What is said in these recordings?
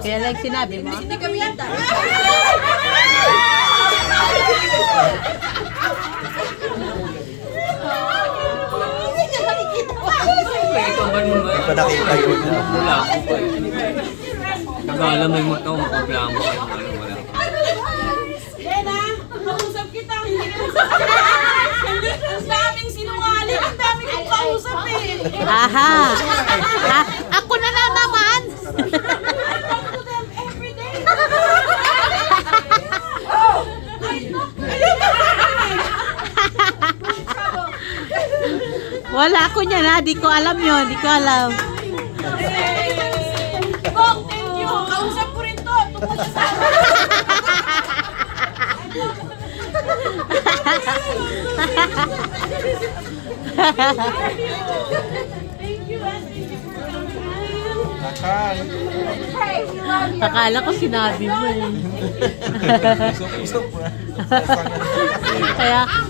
Kaya like sinabi mo. Hindi kami yata. Hindi pa nakita yun. Wala ako pa. Nag-aalamay mo ito, magpaplamo kayo. Wala. Lena, kausap kita. Hindi ka ang daming sinungaling. Ang dami kong kausap eh. Aha! Ako na naman! I talk to them every day. Wala ako niyan ha, di ko alam yun, di ko alam. Bong, thank you. Kausap ko rin to. Tungkol sa Thank you, and thank you for coming. Nakay. Akala ko sinabi mo eh. Usap-usap na.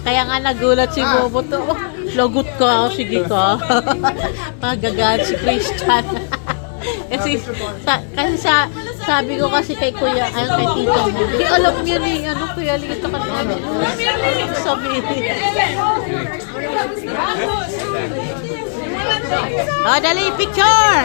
Kaya nga nagulat si Bobo to. Oh, lagot ka, sige ka. Magagalit si Christian. kasi sabi ko kasi kay Kuya, kay Tito mo. Di alam niya ni, Kuya Lita ka na. Sabi. Oh, dali, picture!